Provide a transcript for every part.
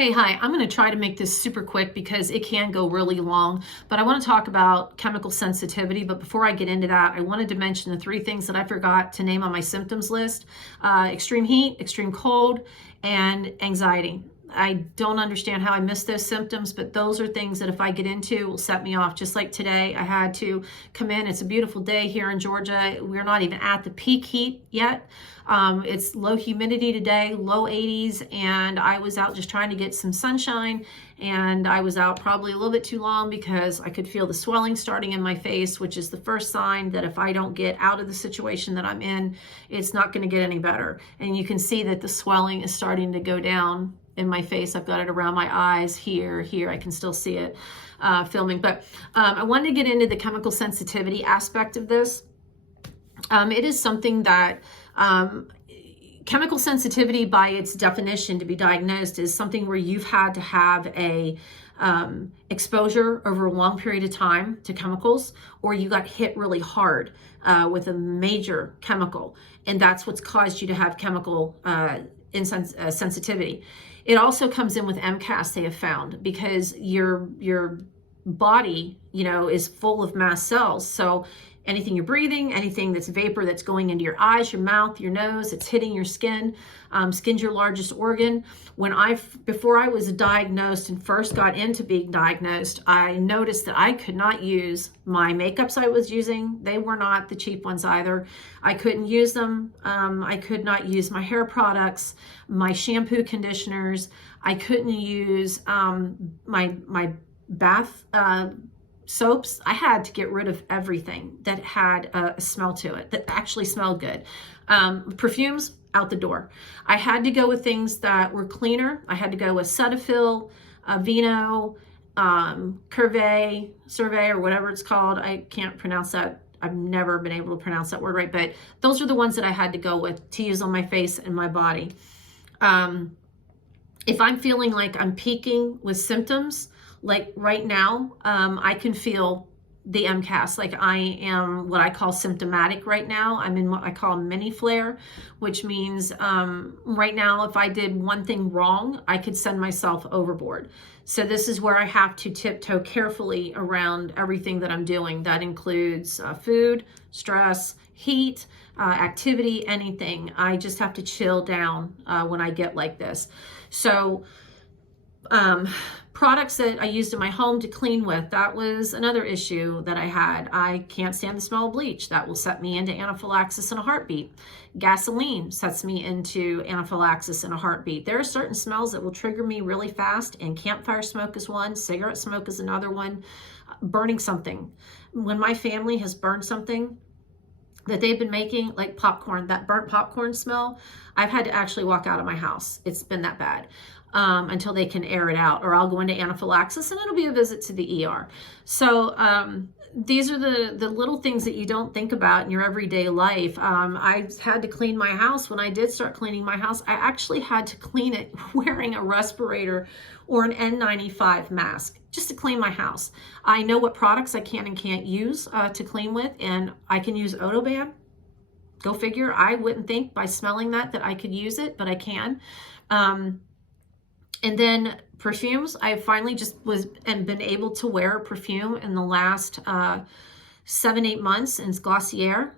Hey, hi, I'm going to try to make this super quick because it can go really long, but I want to talk about chemical sensitivity. But before I get into that, I wanted to mention the three things that I forgot to name on my symptoms list: extreme heat, extreme cold, and anxiety. I don't understand how I missed those symptoms, but those are things that if I get into will set me off. Just like today, I had to come in. It's a beautiful day here in Georgia. We're not even at the peak heat yet. It's low humidity today, low 80s, and I was out just trying to get some sunshine, and I was out probably a little bit too long because I could feel the swelling starting in my face, which is the first sign that if I don't get out of the situation that I'm in, it's not going to get any better. And you can see that the swelling is starting to go down in my face. I've got it around my eyes, here, I can still see it filming. But I wanted to get into the chemical sensitivity aspect of this. It is something that chemical sensitivity, by its definition, to be diagnosed, is something where you've had to have a exposure over a long period of time to chemicals, or you got hit really hard with a major chemical, and that's what's caused you to have chemical sensitivity. It also comes in with MCAS, they have found, because your body, is full of mast cells. So anything you're breathing, anything that's vapor that's going into your eyes, your mouth, your nose, it's hitting your skin. Skin's your largest organ. Before I was diagnosed and first got into being diagnosed, I noticed that I could not use my makeups I was using. They were not the cheap ones either. I couldn't use them. I could not use my hair products, my shampoo, conditioners. I couldn't use my bath soaps. I had to get rid of everything that had a smell to it, that actually smelled good. Perfumes, out the door. I had to go with things that were cleaner. I had to go with Cetaphil, Vino, Cervé, or whatever it's called. I can't pronounce that. I've never been able to pronounce that word right, but those are the ones that I had to go with to use on my face and my body. If I'm feeling like I'm peaking with symptoms, like right now, I can feel the MCAS, like I am what I call symptomatic right now. I'm in what I call a mini flare, which means right now, if I did one thing wrong, I could send myself overboard. So this is where I have to tiptoe carefully around everything that I'm doing. That includes food, stress, heat, activity, anything. I just have to chill down when I get like this. So products that I used in my home to clean with, that was another issue that I had. I can't stand the smell of bleach. That will set me into anaphylaxis in a heartbeat. Gasoline sets me into anaphylaxis in a heartbeat. There are certain smells that will trigger me really fast, and campfire smoke is one, cigarette smoke is another one, burning something. When my family has burned something that they've been making, like popcorn, that burnt popcorn smell, I've had to actually walk out of my house. It's been that bad. Until they can air it out, or I'll go into anaphylaxis and it'll be a visit to the ER. So these are the little things that you don't think about in your everyday life. I had to clean my house. When I did start cleaning my house, I actually had to clean it wearing a respirator or an N95 mask just to clean my house. I know what products I can and can't use to clean with, and I can use Odoban. Go figure. I wouldn't think by smelling that I could use it, but I can. And then perfumes, I finally just been able to wear a perfume in the last 7-8 months, and it's Glossier.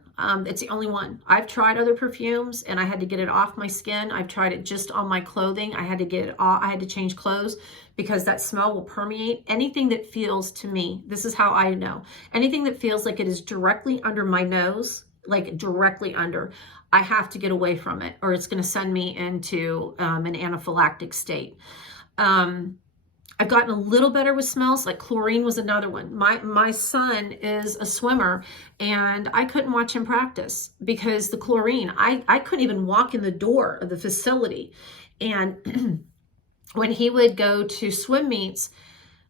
It's the only one. I've tried other perfumes and I had to get it off my skin. I've tried it just on my clothing. I had to get it off. I had to change clothes because that smell will permeate. Anything that feels, to me, this is how I know, anything that feels like it is directly under my nose, like directly under, I have to get away from it, or it's going to send me into an anaphylactic state. I've gotten a little better with smells, like chlorine was another one. My son is a swimmer, and I couldn't watch him practice because the chlorine, I couldn't even walk in the door of the facility. And when he would go to swim meets,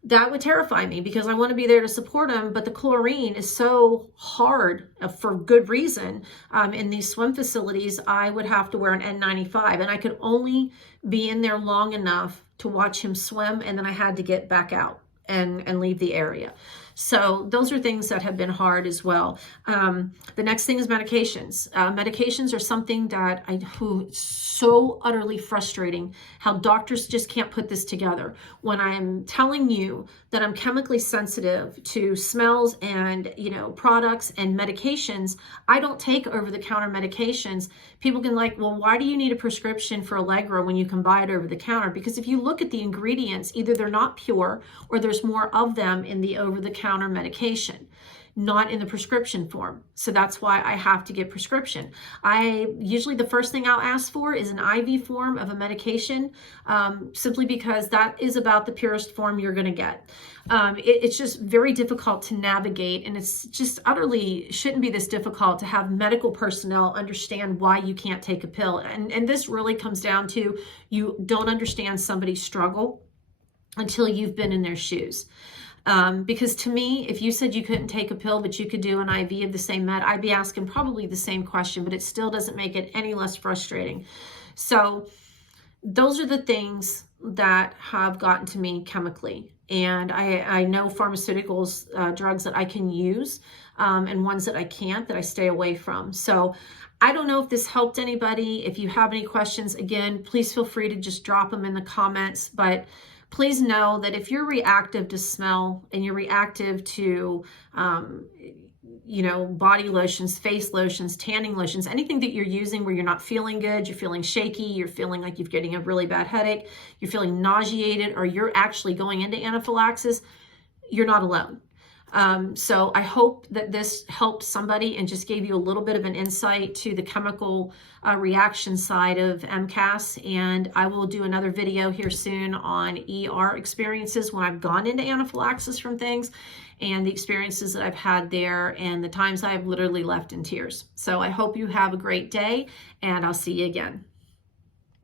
that would terrify me because I want to be there to support him, but the chlorine is so hard for good reason. In these swim facilities, I would have to wear an N95, and I could only be in there long enough to watch him swim, and then I had to get back out and leave the area. So those are things that have been hard as well. The next thing is medications. Medications are something that it's so utterly frustrating how doctors just can't put this together. When I'm telling you that I'm chemically sensitive to smells and, products and medications, I don't take over-the-counter medications. People can well, why do you need a prescription for Allegra when you can buy it over the counter? Because if you look at the ingredients, either they're not pure or there's more of them in the over-the-counter medication, not in the prescription form. So that's why I have to get prescription. Usually the first thing I'll ask for is an IV form of a medication, simply because that is about the purest form you're going to get. It's just very difficult to navigate, and it's just utterly shouldn't be this difficult to have medical personnel understand why you can't take a pill. And this really comes down to you don't understand somebody's struggle until you've been in their shoes. Because to me, if you said you couldn't take a pill, but you could do an IV of the same med, I'd be asking probably the same question, but it still doesn't make it any less frustrating. So those are the things that have gotten to me chemically. And I know pharmaceuticals, drugs that I can use, and ones that I can't, that I stay away from. So I don't know if this helped anybody. If you have any questions, again, please feel free to just drop them in the comments. But please know that if you're reactive to smell and you're reactive to, body lotions, face lotions, tanning lotions, anything that you're using where you're not feeling good, you're feeling shaky, you're feeling like you're getting a really bad headache, you're feeling nauseated, or you're actually going into anaphylaxis, you're not alone. So I hope that this helped somebody and just gave you a little bit of an insight to the chemical reaction side of MCAS. And I will do another video here soon on ER experiences when I've gone into anaphylaxis from things, and the experiences that I've had there and the times I've literally left in tears. So I hope you have a great day, and I'll see you again.